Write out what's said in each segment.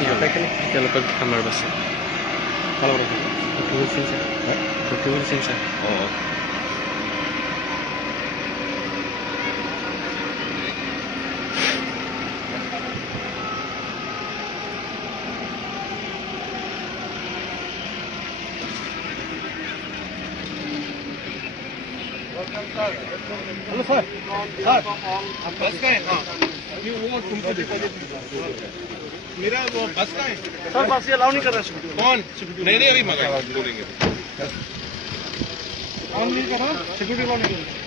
তেওঁলোকক আমাৰ বাছে ভাল চিনছা हेलो सर सर आप बस का है हाँ ये वो तुमको मेरा वो बस का है सर बस ये अलाउ नहीं कर रहा कौन नहीं नहीं अभी मंगा बोलेंगे अलाउ नहीं कर रहा सिक्योरिटी अलाउ नहीं कर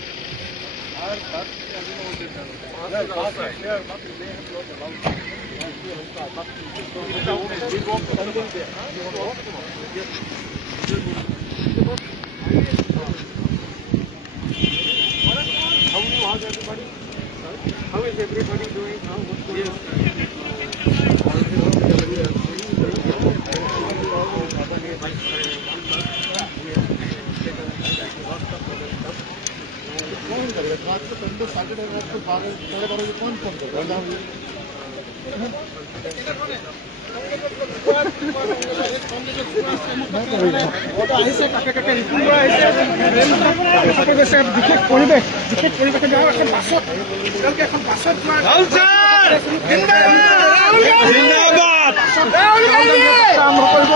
How is everybody doing now? कौन करेगा रात को पंद्रह साढ़े रात को 12 कौन फोन करेगा আহিছে কাকে কাকে ৰিপুল পৰা আহিছে ৰেল গৈছে বিশেষ পৰিৱেশ যাওঁ এখন বাছত তেওঁলোকে এখন বাছত ৰাহুল ছাৰ জিন্দাবাদ ৰাহুল গান্ধী আৰম্ভ কৰিব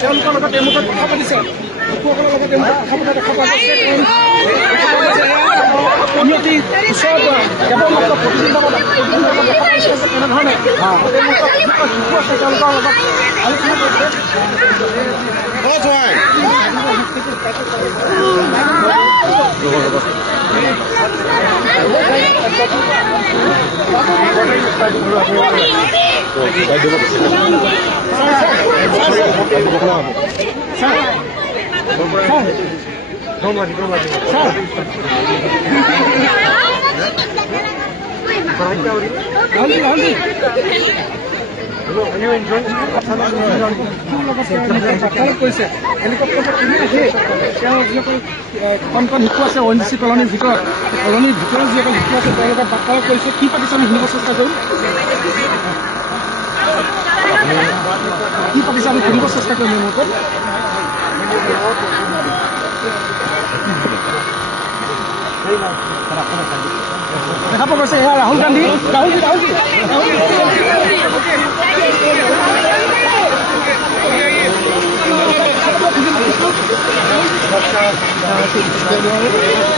তেওঁলোকৰ লগত তেওঁলোকে কথা পাতিছে লোকসকলৰ লগত তেওঁলোকে কথা পতা দেখা পোৱা গৈছে উন্নতি ওচৰত কেৱলমাত্ৰ প্ৰতিযোগিতামূলক দেখা পাইছে যে কেনেধৰণে তেওঁলোকৰ তেওঁলোকৰ লগত আলোচনা কৰিছে Don't worry. Sir. Hello, are you enjoying it? কণ শিশু আছে ONGC কলনীৰ ভিতৰত যিসকল শিশু আছে তেওঁলোকে বাৰ্তালাপ কৰিছে কি পাতিছে আমি শুনিব চেষ্টা কৰিম কি পাতিছে আমি শুনিব চেষ্টা কৰিম এই মুহূৰ্তত দেখা পোৱা গৈছে এয়া ৰাহুল গান্ধী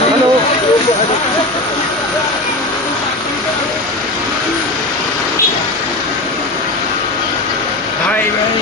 হেল্ল' হাই ভাই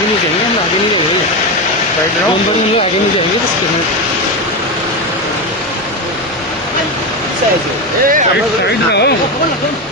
Ini jangan lah, ini boleh. Baik dong. Nombor ini lagi ini jangan itu sekian. Saya. Baik dong.